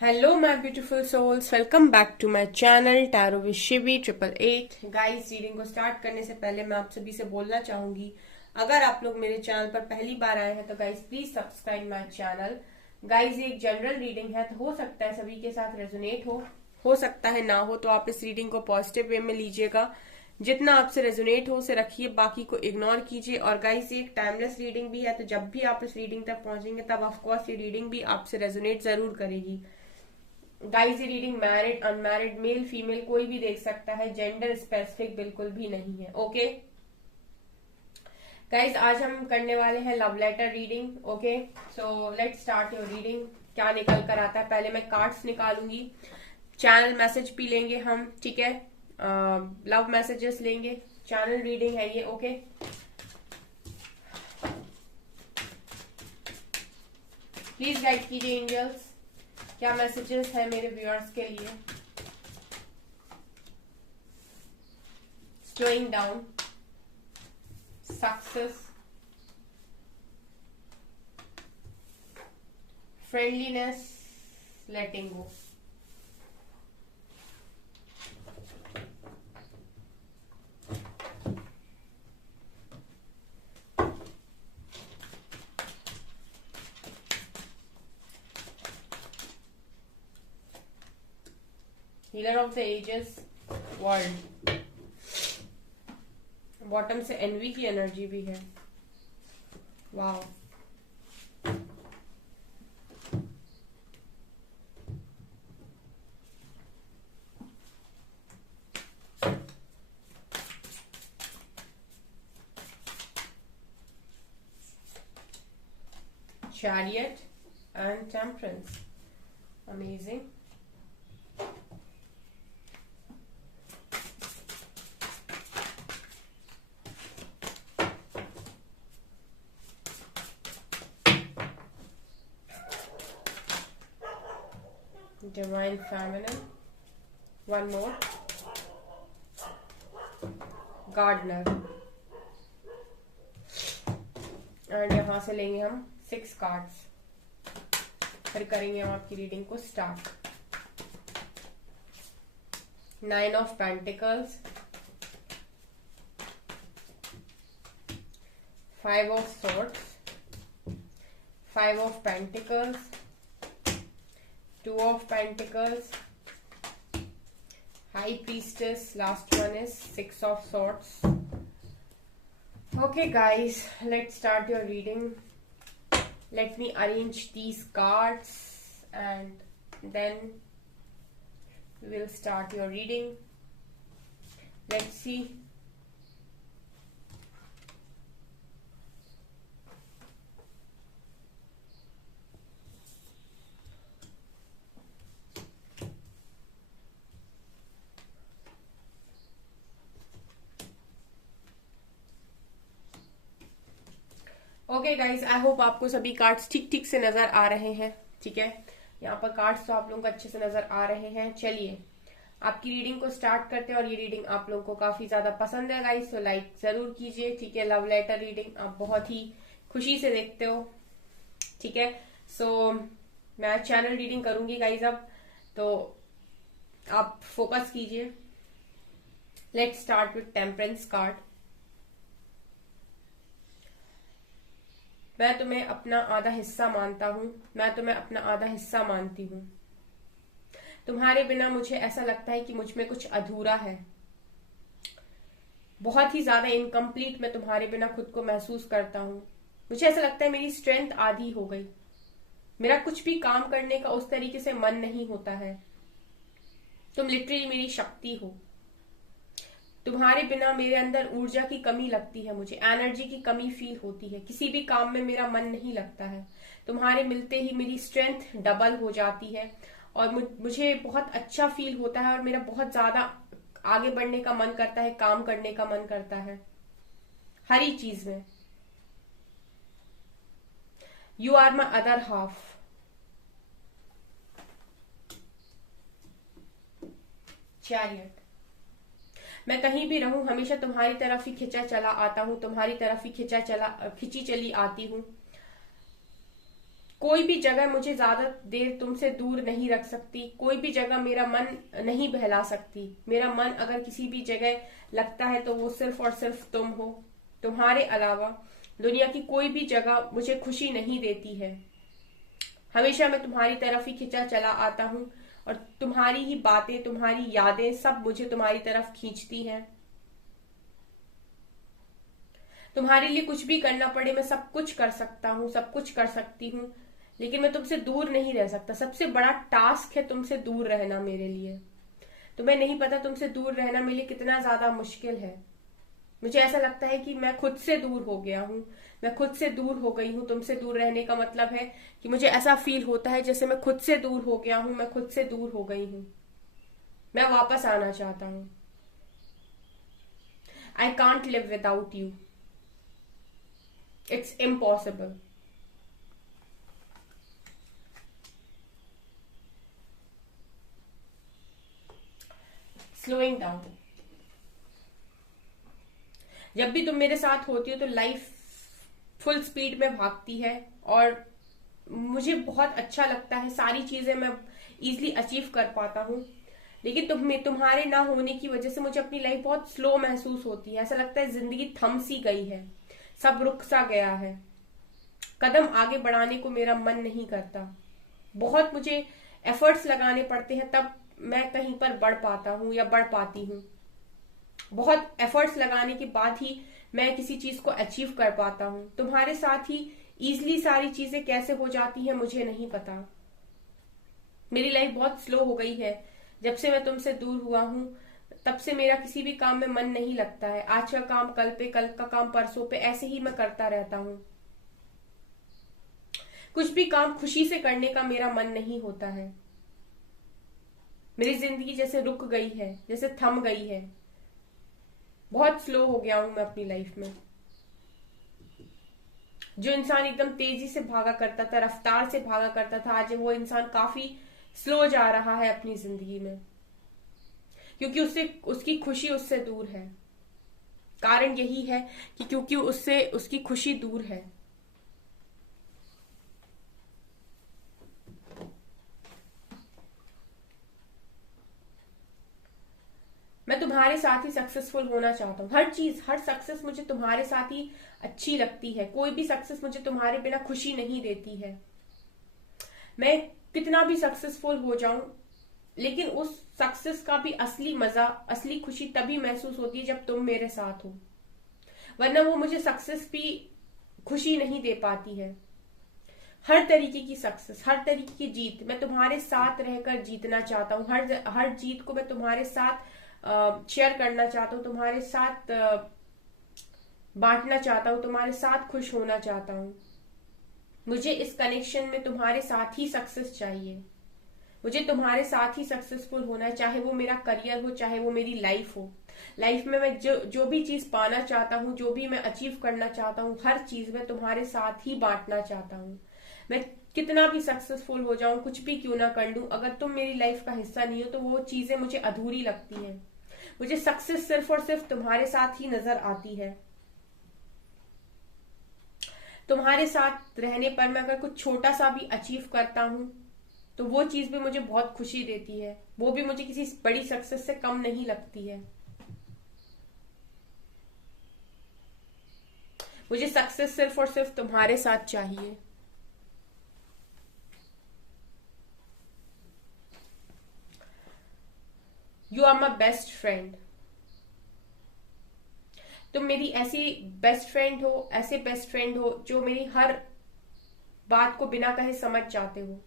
Hello my beautiful souls, welcome back to my channel tarot with Shivi 888। Guys, reading को start करने से पहले मैं आप सभी से बोलना चाहूंगी, अगर आप लोग मेरे चैनल पर पहली बार आए हैं तो guys please subscribe my channel. Guys, ये एक जनरल रीडिंग है, तो हो सकता है सभी के साथ रेजोनेट हो सकता है ना हो, तो आप इस रीडिंग को पॉजिटिव वे में लीजिएगा। जितना आपसे रेजोनेट हो उसे रखिए, बाकी को इग्नोर कीजिए। और गाइस, ये एक टाइमलेस रीडिंग भी है, तो जब भी आप इस रीडिंग तक पहुंचेंगे तब ऑफकोर्स ये रीडिंग भी आपसे रेजोनेट जरूर करेगी। गाइस, ये reading married unmarried male female कोई भी देख सकता है, जेंडर स्पेसिफिक बिल्कुल भी नहीं है। ओके गाइस, आज हम करने वाले हैं love letter reading. Okay, so let's start your reading. क्या निकल कर आता है, पहले मैं कार्ड्स निकालूंगी, चैनल मैसेज भी लेंगे हम, ठीक है, लव मैसेजेस लेंगे, चैनल रीडिंग है ये। ओके, प्लीज गाइड कीजिए एंजल्स, क्या मैसेजेस है मेरे व्यूअर्स के लिए। slowing down, success, friendliness, letting go. Healer of the ages, world. Bottom से एनवी की एनर्जी भी है। वाह, chariot and temperance, amazing. Divine feminine, one more, gardener, and यहां से लेंगे हम 6 कार्ड्स, फिर करेंगे हम आपकी रीडिंग को start. 9 of pentacles, 5 of swords, 5 of pentacles, 2 of pentacles, high priestess, last one is 6 of swords. Okay guys, let's start your reading. Let me arrange these cards and then we will start your reading. Let's see. Okay guys, I hope आपको सभी cards ठीक ठीक से नजर आ रहे हैं। ठीक है, यहाँ पर कार्ड्स तो आप लोगों को अच्छे से नजर आ रहे हैं। चलिए आपकी रीडिंग को स्टार्ट करते हैं, और ये रीडिंग आप लोगों को काफी ज्यादा पसंद है गाइज, तो लाइक जरूर कीजिए। ठीक है, लव लेटर रीडिंग आप बहुत ही खुशी से देखते हो। ठीक है, सो मैं चैनल रीडिंग करूंगी गाइज अब, तो आप फोकस कीजिए। Let's start with temperance card. मैं तुम्हें अपना आधा हिस्सा मानता हूं, मैं तुम्हें अपना आधा हिस्सा मानती हूं। तुम्हारे बिना मुझे ऐसा लगता है कि मुझ में कुछ अधूरा है। बहुत ही ज्यादा इनकम्प्लीट मैं तुम्हारे बिना खुद को महसूस करता हूं। मुझे ऐसा लगता है मेरी स्ट्रेंथ आधी हो गई, मेरा कुछ भी काम करने का उस तरीके से मन नहीं होता है। तुम लिटरली मेरी शक्ति हो। तुम्हारे बिना मेरे अंदर ऊर्जा की कमी लगती है, मुझे एनर्जी की कमी फील होती है, किसी भी काम में मेरा मन नहीं लगता है। तुम्हारे मिलते ही मेरी स्ट्रेंथ डबल हो जाती है और मुझे बहुत अच्छा फील होता है, और मेरा बहुत ज्यादा आगे बढ़ने का मन करता है, काम करने का मन करता है हर ही चीज में। You are my other half. Chariot, मैं कहीं भी रहूं हमेशा तुम्हारी तरफ ही खिंचा चला आता हूं, तुम्हारी तरफ ही खिंची चली आती हूं। कोई भी जगह मुझे ज्यादा देर तुमसे दूर नहीं रख सकती, कोई भी जगह मेरा मन नहीं बहला सकती। मेरा मन अगर किसी भी जगह लगता है तो वो सिर्फ और सिर्फ तुम हो। तुम्हारे अलावा दुनिया की कोई भी जगह मुझे खुशी नहीं देती है। हमेशा मैं तुम्हारी तरफ ही खिंचा चला आता हूँ और तुम्हारी ही बातें, तुम्हारी यादें सब मुझे तुम्हारी तरफ खींचती हैं। तुम्हारे लिए कुछ भी करना पड़े मैं सब कुछ कर सकता हूँ, सब कुछ कर सकती हूँ, लेकिन मैं तुमसे दूर नहीं रह सकता। सबसे बड़ा टास्क है तुमसे दूर रहना मेरे लिए। तुम्हें नहीं पता तुमसे दूर रहना मेरे लिए कितना ज्यादा मुश्किल है। मुझे ऐसा लगता है कि मैं खुद से दूर हो गया हूँ, मैं खुद से दूर हो गई हूँ। तुमसे दूर रहने का मतलब है कि मुझे ऐसा फील होता है जैसे मैं खुद से दूर हो गया हूँ, मैं खुद से दूर हो गई हूँ। मैं वापस आना चाहता हूँ। I can't live without you, it's impossible. Slowing down. जब भी तुम मेरे साथ होती हो तो लाइफ फुल स्पीड में भागती है और मुझे बहुत अच्छा लगता है। सारी चीजें मैं इजीली अचीव कर पाता हूँ, लेकिन तुम्हारे ना होने की वजह से मुझे अपनी लाइफ बहुत स्लो महसूस होती है। ऐसा लगता है जिंदगी थम सी गई है, सब रुक सा गया है। कदम आगे बढ़ाने को मेरा मन नहीं करता। बहुत मुझे एफर्ट्स लगाने पड़ते हैं तब मैं कहीं पर बढ़ पाता हूँ या बढ़ पाती हूँ। बहुत एफर्ट्स लगाने के बाद ही मैं किसी चीज को अचीव कर पाता हूँ। तुम्हारे साथ ही इजीली सारी चीजें कैसे हो जाती हैं मुझे नहीं पता। मेरी लाइफ बहुत स्लो हो गई है। जब से मैं तुमसे दूर हुआ हूँ तब से मेरा किसी भी काम में मन नहीं लगता है। आज का काम कल पे, कल का काम परसों पे, ऐसे ही मैं करता रहता हूँ। कुछ भी काम खुशी से करने का मेरा मन नहीं होता है। मेरी जिंदगी जैसे रुक गई है, जैसे थम गई है। बहुत स्लो हो गया हूं मैं अपनी लाइफ में। जो इंसान एकदम तेजी से भागा करता था, रफ्तार से भागा करता था, आज वो इंसान काफी स्लो जा रहा है अपनी जिंदगी में, क्योंकि उससे उसकी खुशी उससे दूर है। कारण यही है कि क्योंकि उससे उसकी खुशी दूर है। मैं तुम्हारे साथ ही सक्सेसफुल होना चाहता हूँ। हर चीज, हर सक्सेस मुझे तुम्हारे साथ ही अच्छी लगती है। कोई भी सक्सेस मुझे तुम्हारे बिना खुशी नहीं देती है। मैं कितना भी सक्सेसफुल हो जाऊं, लेकिन उस सक्सेस का भी असली मजा, असली खुशी तभी महसूस होती है जब तुम मेरे साथ हो, वरना वो मुझे सक्सेस भी खुशी नहीं दे पाती है। हर तरीके की सक्सेस, हर तरीके की जीत मैं तुम्हारे साथ रहकर जीतना चाहता हूँ। हर जीत को मैं तुम्हारे साथ शेयर करना चाहता हूँ, तुम्हारे साथ बांटना चाहता हूँ, तुम्हारे साथ खुश होना चाहता हूँ। मुझे इस कनेक्शन में तुम्हारे साथ ही सक्सेस चाहिए। मुझे तुम्हारे साथ ही सक्सेसफुल होना है, चाहे वो मेरा करियर हो, चाहे वो मेरी लाइफ हो। लाइफ में मैं जो भी चीज पाना चाहता हूँ, जो भी मैं अचीव करना चाहता हूँ, हर चीज में तुम्हारे साथ ही बांटना चाहता हूँ। मैं कितना भी सक्सेसफुल हो जाऊं, कुछ भी क्यों ना कर लूं, अगर तुम मेरी लाइफ का हिस्सा नहीं हो तो वो चीजें मुझे अधूरी लगती हैं। मुझे सक्सेस सिर्फ और सिर्फ तुम्हारे साथ ही नजर आती है। तुम्हारे साथ रहने पर मैं अगर कुछ छोटा सा भी अचीव करता हूं तो वो चीज भी मुझे बहुत खुशी देती है। वो भी मुझे किसी बड़ी सक्सेस से कम नहीं लगती है। मुझे सक्सेस सिर्फ और सिर्फ तुम्हारे साथ चाहिए। You are my best friend. तुम मेरी ऐसी बेस्ट फ्रेंड हो, ऐसे बेस्ट फ्रेंड हो जो मेरी हर बात को बिना कहे समझ जाते हो।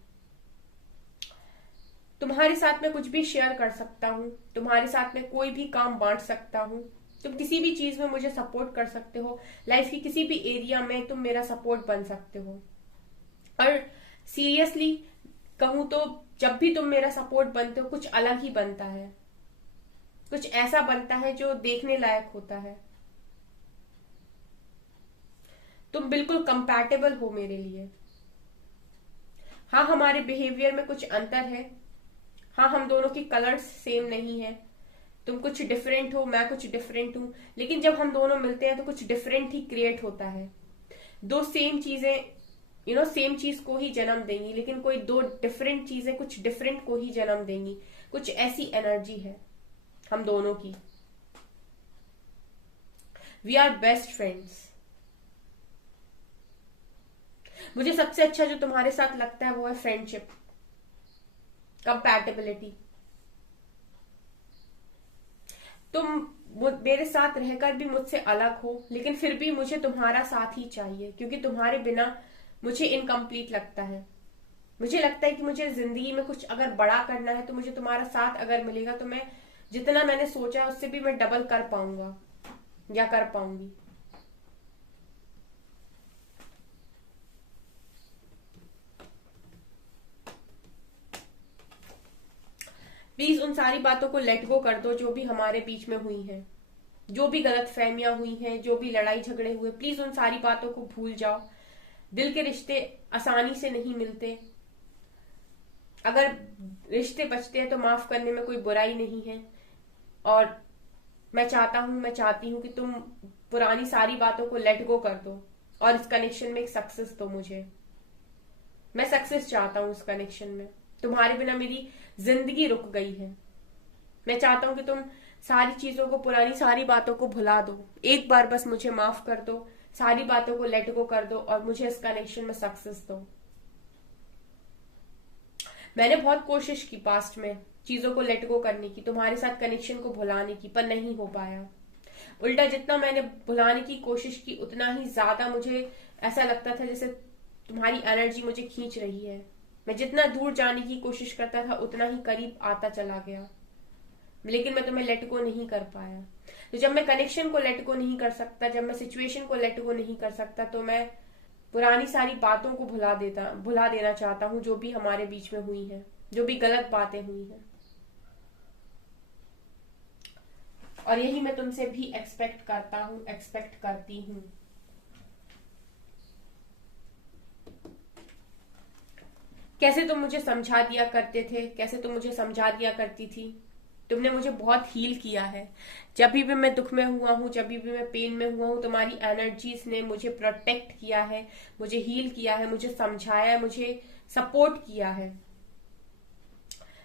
तुम्हारे साथ मैं कुछ भी शेयर कर सकता हूँ, तुम्हारे साथ मैं कोई भी काम बांट सकता हूँ। तुम किसी भी चीज में मुझे सपोर्ट कर सकते हो। लाइफ की किसी भी एरिया में तुम मेरा सपोर्ट बन सकते हो। और सीरियसली कहूं तो जब भी तुम मेरा सपोर्ट बनते हो कुछ अलग ही बनता है, कुछ ऐसा बनता है जो देखने लायक होता है। तुम बिल्कुल कंपैटिबल हो मेरे लिए। हाँ, हमारे बिहेवियर में कुछ अंतर है। हाँ, हम दोनों की कलर्स सेम नहीं है। तुम कुछ डिफरेंट हो, मैं कुछ डिफरेंट हूं, लेकिन जब हम दोनों मिलते हैं तो कुछ डिफरेंट ही क्रिएट होता है। दो सेम चीजें सेम चीज को ही जन्म देंगी, लेकिन कोई दो डिफरेंट चीजें कुछ डिफरेंट को ही जन्म देंगी। कुछ ऐसी एनर्जी है हम दोनों की। We are best friends. मुझे सबसे अच्छा जो तुम्हारे साथ लगता है वो है फ्रेंडशिप, कंपैटिबिलिटी। तुम मेरे साथ रहकर भी मुझसे अलग हो, लेकिन फिर भी मुझे तुम्हारा साथ ही चाहिए, क्योंकि तुम्हारे बिना मुझे इनकम्प्लीट लगता है। मुझे लगता है कि मुझे जिंदगी में कुछ अगर बड़ा करना है तो मुझे तुम्हारा साथ अगर मिलेगा तो मैं जितना मैंने सोचा है उससे भी मैं डबल कर पाऊंगा या कर पाऊंगी। प्लीज उन सारी बातों को लेट गो कर दो जो भी हमारे बीच में हुई है, जो भी गलत फहमियां हुई हैं, जो भी लड़ाई झगड़े हुए, प्लीज उन सारी बातों को भूल जाओ। दिल के रिश्ते आसानी से नहीं मिलते। अगर रिश्ते बचते हैं तो माफ करने में कोई बुराई नहीं है। और मैं चाहती हूं कि तुम पुरानी सारी बातों को लेट गो कर दो और इस कनेक्शन में एक सक्सेस दो मुझे। मैं सक्सेस चाहता हूं इस कनेक्शन में। तुम्हारे बिना मेरी जिंदगी रुक गई है। मैं चाहता हूं कि तुम सारी चीजों को, पुरानी सारी बातों को भुला दो। एक बार बस मुझे माफ कर दो, सारी बातों को लेट गो कर दो और मुझे इस कनेक्शन में सक्सेस दो। मैंने बहुत कोशिश की पास्ट में चीजों को लेट गो करने की, तुम्हारे साथ कनेक्शन को भुलाने की, पर नहीं हो पाया। उल्टा जितना मैंने भुलाने की कोशिश की उतना ही ज्यादा मुझे ऐसा लगता था जैसे तुम्हारी एनर्जी मुझे खींच रही है। मैं जितना दूर जाने की कोशिश करता था उतना ही करीब आता चला गया, लेकिन मैं तुम्हें लेट गो नहीं कर पाया। तो जब मैं कनेक्शन को लेट गो नहीं कर सकता, जब मैं सिचुएशन को लेट गो नहीं कर सकता, तो मैं पुरानी सारी बातों को भुला देना चाहता हूँ, जो भी हमारे बीच में हुई है, जो भी गलत बातें हुई हैं। और यही मैं तुमसे भी एक्सपेक्ट करता हूँ, एक्सपेक्ट करती हूँ। कैसे तुम मुझे समझा दिया करते थे, कैसे तुम मुझे समझा दिया करती थी। तुमने मुझे बहुत हील किया है। जब भी मैं दुख में हुआ हूँ, जब भी मैं पेन में हुआ हूँ, तुम्हारी एनर्जीज ने मुझे प्रोटेक्ट किया है, मुझे हील किया है, मुझे समझाया है, मुझे सपोर्ट किया है।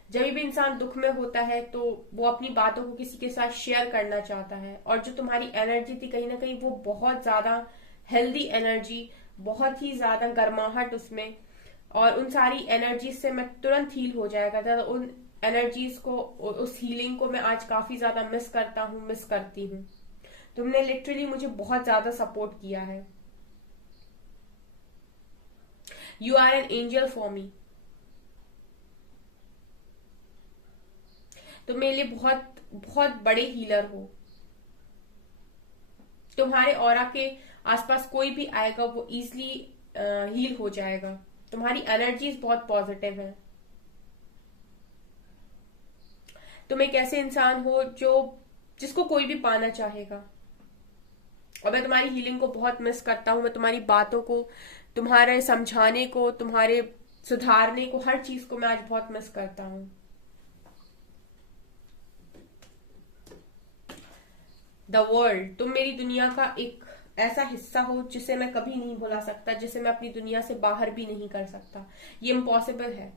जब भी इंसान दुख में होता है तो वो अपनी बातों को किसी के साथ शेयर करना चाहता है, और जो तुम्हारी एनर्जी थी कहीं ना कहीं वो बहुत ज्यादा हेल्दी एनर्जी, बहुत ही ज्यादा गर्माहट उसमें, और उन सारी एनर्जीज से मैं तुरंत हील हो जाएगा था। उन एनर्जीज को, उस हीलिंग को मैं आज काफी ज्यादा मिस करता हूँ, मिस करती हूँ। तुमने लिटरली मुझे बहुत ज्यादा सपोर्ट किया है। You are an angel for me. तुम मेरे लिए बहुत बहुत बड़े हीलर हो। तुम्हारे ऑरा के आसपास कोई भी आएगा वो इजिली हील हो जाएगा। तुम्हारी एनर्जीज बहुत पॉजिटिव है। तुम एक ऐसे इंसान हो जो जिसको कोई भी पाना चाहेगा, और मैं तुम्हारी हीलिंग को बहुत मिस करता हूँ। मैं तुम्हारी बातों को, तुम्हारे समझाने को, तुम्हारे सुधारने को, हर चीज को मैं आज बहुत मिस करता हूँ। द वर्ल्ड, तुम मेरी दुनिया का एक ऐसा हिस्सा हो जिसे मैं कभी नहीं भुला सकता, जिसे मैं अपनी दुनिया से बाहर भी नहीं कर सकता। ये इम्पॉसिबल है।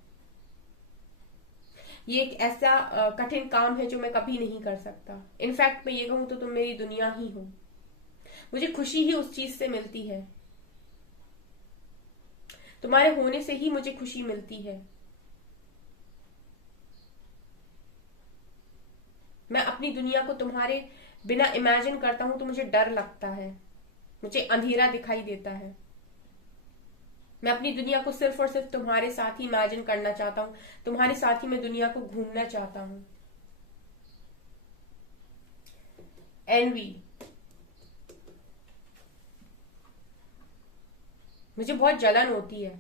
ये एक ऐसा कठिन काम है जो मैं कभी नहीं कर सकता। इनफैक्ट मैं ये कहूं तो तुम मेरी दुनिया ही हो। मुझे खुशी ही उस चीज से मिलती है। तुम्हारे होने से ही मुझे खुशी मिलती है। मैं अपनी दुनिया को तुम्हारे बिना इमेजिन करता हूं तो मुझे डर लगता है, मुझे अंधेरा दिखाई देता है। मैं अपनी दुनिया को सिर्फ और सिर्फ तुम्हारे साथ ही इमेजिन करना चाहता हूं। तुम्हारे साथ ही मैं दुनिया को घूमना चाहता हूं। एनवी, मुझे बहुत जलन होती है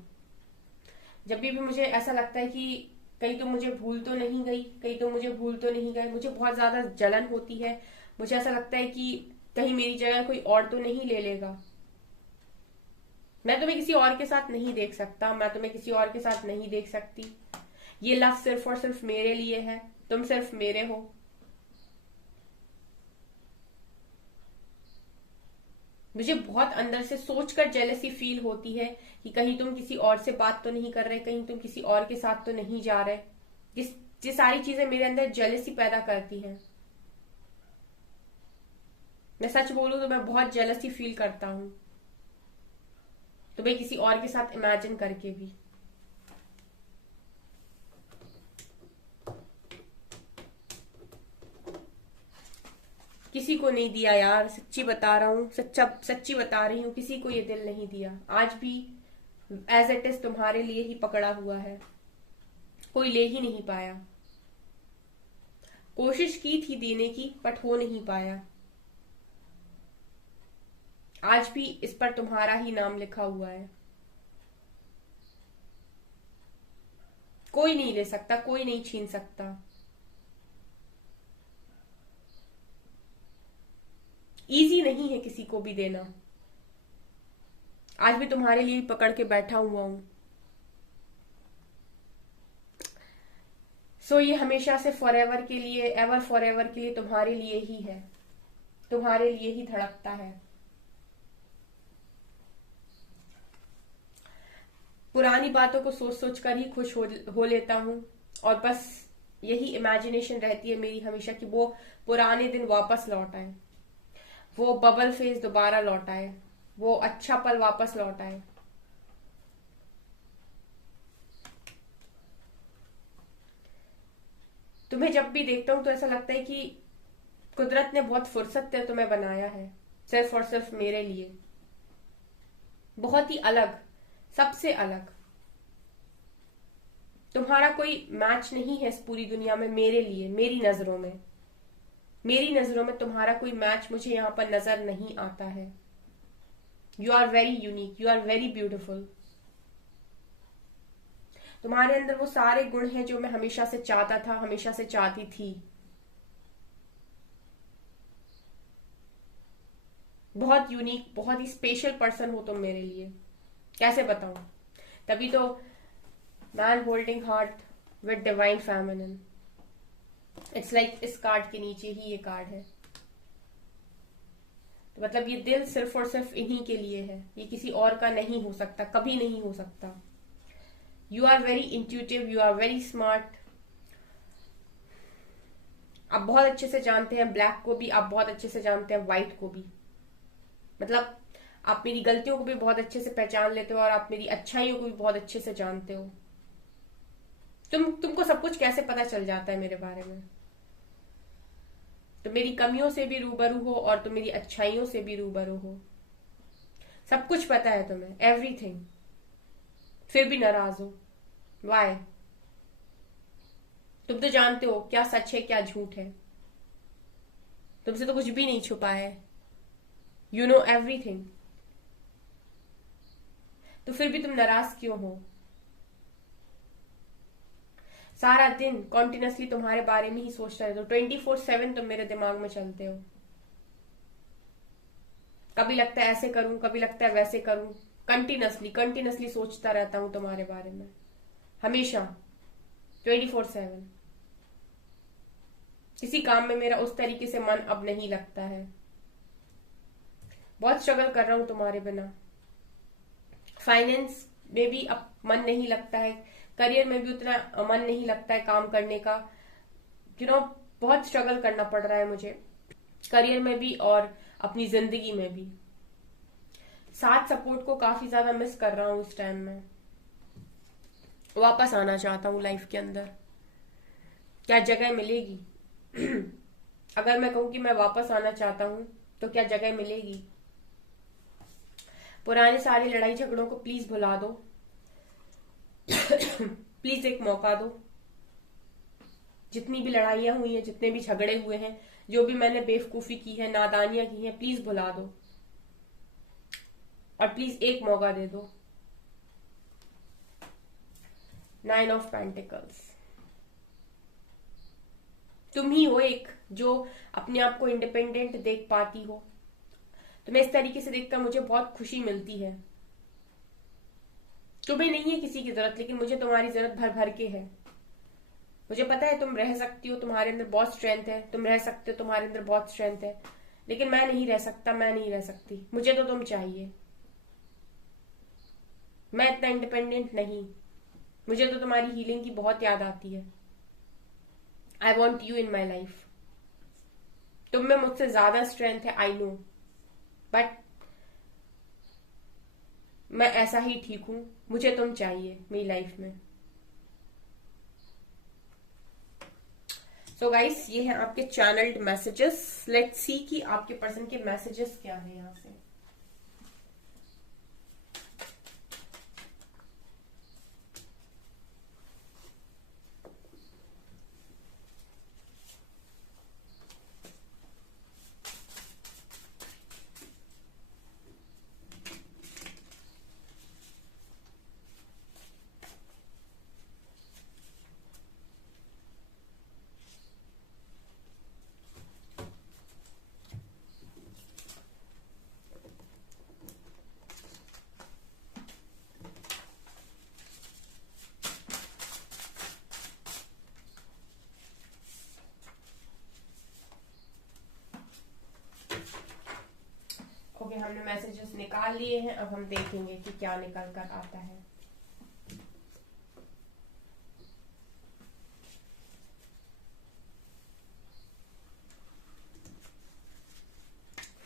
जब भी मुझे ऐसा लगता है कि कहीं तो मुझे भूल तो नहीं गई, कहीं तो मुझे भूल तो नहीं गए। मुझे बहुत ज्यादा जलन होती है। मुझे ऐसा लगता है कि कहीं मेरी जगह कोई और तो नहीं ले लेगा। मैं तुम्हें किसी और के साथ नहीं देख सकता, मैं तुम्हें किसी और के साथ नहीं देख सकती। ये लव सिर्फ और सिर्फ मेरे लिए है। तुम सिर्फ मेरे हो। मुझे बहुत अंदर से सोचकर जेलसी फील होती है कि कहीं तुम किसी और से बात तो नहीं कर रहे, कहीं तुम किसी और के साथ तो नहीं जा रहे। ये सारी चीजें मेरे अंदर जेलसी पैदा करती हैं। मैं सच बोलूं तो मैं बहुत जेलसी फील करता हूं, तो मैं किसी और के साथ इमेजिन करके भी। किसी को नहीं दिया यार, सच्ची बता रहा हूँ, सच्ची बता रही हूँ, किसी को ये दिल नहीं दिया। आज भी एज इट इज तुम्हारे लिए ही पकड़ा हुआ है, कोई ले ही नहीं पाया। कोशिश की थी देने की, बट हो नहीं पाया। आज भी इस पर तुम्हारा ही नाम लिखा हुआ है। कोई नहीं ले सकता, कोई नहीं छीन सकता। इजी नहीं है किसी को भी देना। आज भी तुम्हारे लिए पकड़ के बैठा हुआ हूं। सो ये हमेशा से फॉरएवर के लिए, एवर फॉरएवर के लिए तुम्हारे लिए ही है, तुम्हारे लिए ही धड़कता है। पुरानी बातों को सोच सोच कर ही खुश हो लेता हूं, और बस यही इमेजिनेशन रहती है मेरी हमेशा कि वो पुराने दिन वापस लौट आए, वो बबल फेज दोबारा लौट आए, वो अच्छा पल वापस लौट आए। तुम्हें जब भी देखता हूं तो ऐसा लगता है कि कुदरत ने बहुत फुर्सत से तुम्हें बनाया है, सिर्फ और सिर्फ मेरे लिए। बहुत ही अलग, सबसे अलग। तुम्हारा कोई मैच नहीं है इस पूरी दुनिया में मेरे लिए, मेरी नजरों में। मेरी नजरों में तुम्हारा कोई मैच मुझे यहां पर नजर नहीं आता है। You are very unique, you are very beautiful. तुम्हारे अंदर वो सारे गुण हैं जो मैं हमेशा से चाहता था, हमेशा से चाहती थी। बहुत यूनिक, बहुत ही स्पेशल पर्सन हो तुम मेरे लिए। कैसे बताऊं? तभी तो man holding heart with divine feminine. It's like इस कार्ड के नीचे ही ये कार्ड है। तो मतलब ये दिल सिर्फ और सिर्फ इन्हीं के लिए है, ये किसी और का नहीं हो सकता, कभी नहीं हो सकता। You are very intuitive, you are very smart. आप बहुत अच्छे से जानते हैं ब्लैक को भी, आप बहुत अच्छे से जानते हैं व्हाइट को भी। मतलब आप मेरी गलतियों को भी बहुत अच्छे से पहचान लेते हो, और आप मेरी अच्छाइयों को भी बहुत अच्छे से जानते हो। तुमको सब कुछ कैसे पता चल जाता है मेरे बारे में? तुम मेरी कमियों से भी रूबरू हो और तुम मेरी अच्छाइयों से भी रूबरू हो। सब कुछ पता है तुम्हें, एवरीथिंग। फिर भी नाराज हो, वाई? तुम तो जानते हो क्या सच है क्या झूठ है। तुमसे तो कुछ भी नहीं छुपा है। You know everything. तो फिर भी तुम नाराज क्यों हो? सारा दिन कॉन्टिन्यूसली तुम्हारे बारे में ही सोचता रहते हो, 24/7 तुम मेरे दिमाग में चलते हो। कभी लगता है ऐसे करूं, कभी लगता है वैसे करूं। कंटिन्यूसली सोचता रहता हूं तुम्हारे बारे में, हमेशा 24/7। किसी काम में मेरा उस तरीके से मन अब नहीं लगता है। बहुत स्ट्रगल कर रहा हूं तुम्हारे बिना। फाइनेंस में भी अब मन नहीं लगता है, करियर में भी उतना मन नहीं लगता है काम करने का। बहुत स्ट्रगल करना पड़ रहा है मुझे, करियर में भी और अपनी जिंदगी में भी। साथ सपोर्ट को काफी ज्यादा मिस कर रहा हूं इस टाइम में। वापस आना चाहता हूं लाइफ के अंदर। क्या जगह मिलेगी? अगर मैं कहूं कि मैं वापस आना चाहता हूं तो क्या जगह मिलेगी? पुराने सारे लड़ाई झगड़ों को प्लीज भुला दो। प्लीज एक मौका दो। जितनी भी लड़ाइयां हुई हैं, जितने भी झगड़े हुए हैं, जो भी मैंने बेवकूफी की है, नादानियां की हैं, प्लीज भुला दो और प्लीज एक मौका दे दो। 9 ऑफ पेंटिकल्स। तुम ही हो एक जो अपने आप को इंडिपेंडेंट देख पाती हो। तुम्हें इस तरीके से देखकर मुझे बहुत खुशी मिलती है। तुम्हें नहीं है किसी की जरूरत, लेकिन मुझे तुम्हारी जरूरत भर भर के है। मुझे पता है तुम रह सकती हो, तुम्हारे अंदर बहुत स्ट्रेंथ है, तुम रह सकते हो, तुम्हारे अंदर बहुत स्ट्रेंथ है। लेकिन मैं नहीं रह सकता, मैं नहीं रह सकती, मुझे तो तुम चाहिए, मैं इतना इंडिपेंडेंट नहीं, मुझे तो तुम्हारी हीलिंग की बहुत याद आती है। I want you in my life. तुम में मुझसे ज्यादा स्ट्रेंथ है, आई नो, बट मैं ऐसा ही ठीक हूं, मुझे तुम चाहिए मेरी लाइफ में। सो गाइस, ये है आपके चैनल्ड मैसेजेस। लेट्स सी कि आपके पर्सन के मैसेजेस क्या है यहाँ से। ओके, हमने मैसेजेस निकाल लिए हैं, अब हम देखेंगे कि क्या निकल कर आता है।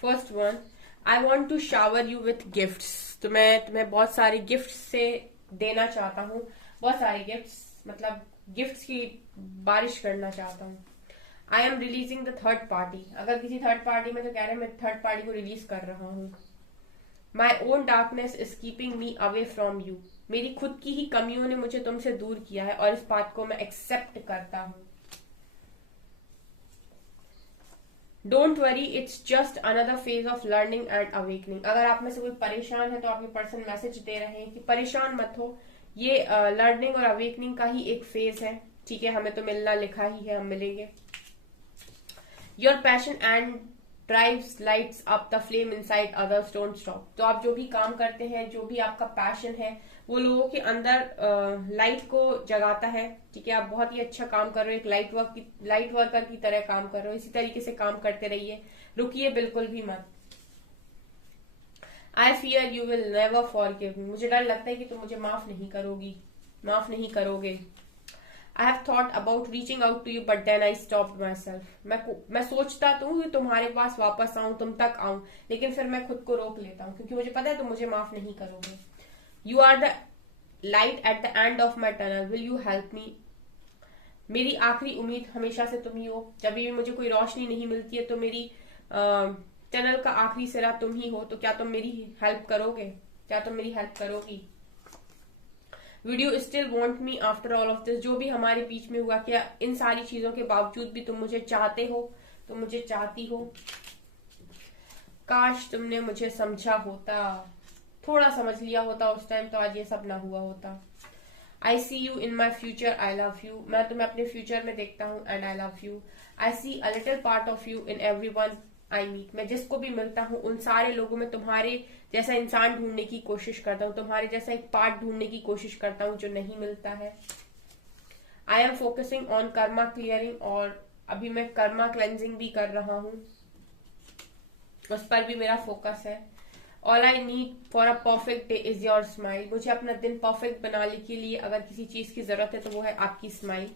First one, I want to shower you with gifts. तो मैं तुम्हें बहुत सारे गिफ्ट से देना चाहता हूँ, बहुत सारे गिफ्ट्स, मतलब गिफ्ट्स की बारिश करना चाहता हूँ। I am releasing the third party. अगर किसी थर्ड पार्टी में, तो कह रहे हैं मैं थर्ड पार्टी को रिलीज कर रहा हूँ। My own darkness is keeping me away from you. मेरी खुद की ही कमियों ने मुझे तुमसे दूर किया है और इस बात को मैं एक्सेप्ट करता हूँ। Don't worry, it's just another phase of learning and awakening. अगर आप में से कोई परेशान है तो आपके पर्सन मैसेज दे रहे हैं कि परेशान मत हो, ये लर्निंग और अवेकनिंग का ही एक फेज है। ठीक है, हमें तो मिलना लिखा ही है, हम मिलेंगे। Your passion and drives lights up the flame inside others don't stop. तो आप जो भी काम करते हैं, जो भी आपका पैशन है, वो लोगों के अंदर लाइट को जगाता है। ठीक है, आप बहुत ही अच्छा काम कर रहे हो, एक लाइट वर्कर की तरह काम कर रहे हो। इसी तरीके से काम करते रहिए, रुकिए बिल्कुल भी मत। I fear you will never forgive me. मुझे डर लगता है कि तुम मुझे माफ नहीं करोगी, माफ नहीं करोगे। I have thought about reaching out to you but then I stopped myself. मैं सोचता तो हूँ कि तुम्हारे पास वापस आऊं, तुम तक आऊं, लेकिन फिर मैं खुद को रोक लेता हूँ, क्योंकि मुझे पता है तुम मुझे माफ नहीं करोगे। You are the light at the end of my tunnel, will you help me. मेरी आखिरी उम्मीद हमेशा से तुम ही हो। जब भी मुझे कोई रोशनी नहीं मिलती है तो मेरी टनल का आखिरी सिरा तुम ही हो। तो क्या तुम मेरी हेल्प करोगे? क्या तुम मेरी हेल्प करोगी? Would you still want me after all of this? जो भी हमारे बीच में हुआ, क्या इन सारी चीजों के बावजूद भी तुम मुझे चाहते हो, तुम मुझे चाहती हो? काश तुमने मुझे समझा होता, थोड़ा समझ लिया होता उस टाइम, तो आज ये सब ना हुआ होता। I see you in my future, I love you. मैं तुम्हें अपने फ्यूचर में देखता हूँ, and I love you. I see a little part of you in everyone I meet. मैं जिसको भी मिलता हूँ, उन सारे लोगों में तुम्हारे जैसा इंसान ढूंढने की कोशिश करता हूँ, तुम्हारे जैसा एक पार्ट ढूंढने की कोशिश करता हूँ जो नहीं मिलता है। I am focusing on Karma clearing, और अभी मैं कर्मा क्लेंजिंग भी कर रहा हूँ, उस पर भी मेरा फोकस है। All I need for a perfect day is your smile. मुझे अपना दिन परफेक्ट बनाने के लिए अगर किसी चीज की जरूरत है तो वो है आपकी smile.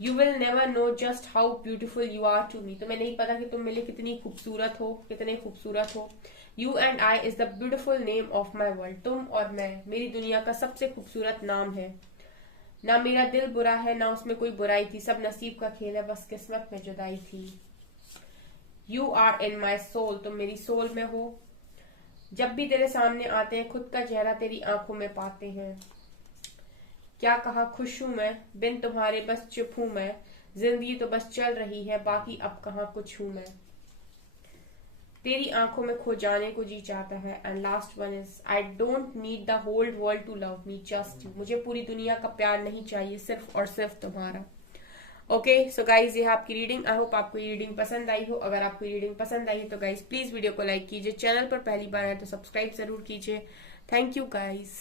You will never know just how beautiful you are to me. तुम्हें नहीं पता कि तुम मेरे लिए कितनी खूबसूरत हो, कितने खूबसूरत हो। You and I is the beautiful name of my world. तुम और मैं मेरी दुनिया का सबसे खूबसूरत नाम है। ना मेरा दिल बुरा है, ना उसमें कोई बुराई थी, सब नसीब का खेल है, बस किस्मत में जुदाई थी। You are in my soul. तुम मेरी सोल में हो। जब भी तेरे सामने आते हैं, खुद का चेहरा तेरी आंखों में पाते हैं। क्या कहा खुश हूं मैं, बिन तुम्हारे बस चुप हूं मैं। जिंदगी तो बस चल रही है, बाकी अब कहाँ कुछ हूं मैं। तेरी आंखों में खो जाने को जी चाहता है। And last one is, I don't need the whole world to love me, just you. मुझे पूरी दुनिया का प्यार नहीं चाहिए, सिर्फ और सिर्फ तुम्हारा। ओके सो गाइज, ये है आपकी रीडिंग। आई होप आपको ये रीडिंग पसंद आई हो। अगर आपको ये रीडिंग पसंद आई है तो गाइज प्लीज वीडियो को लाइक कीजिए, चैनल पर पहली बार है तो सब्सक्राइब जरूर कीजिए। Thank you guys.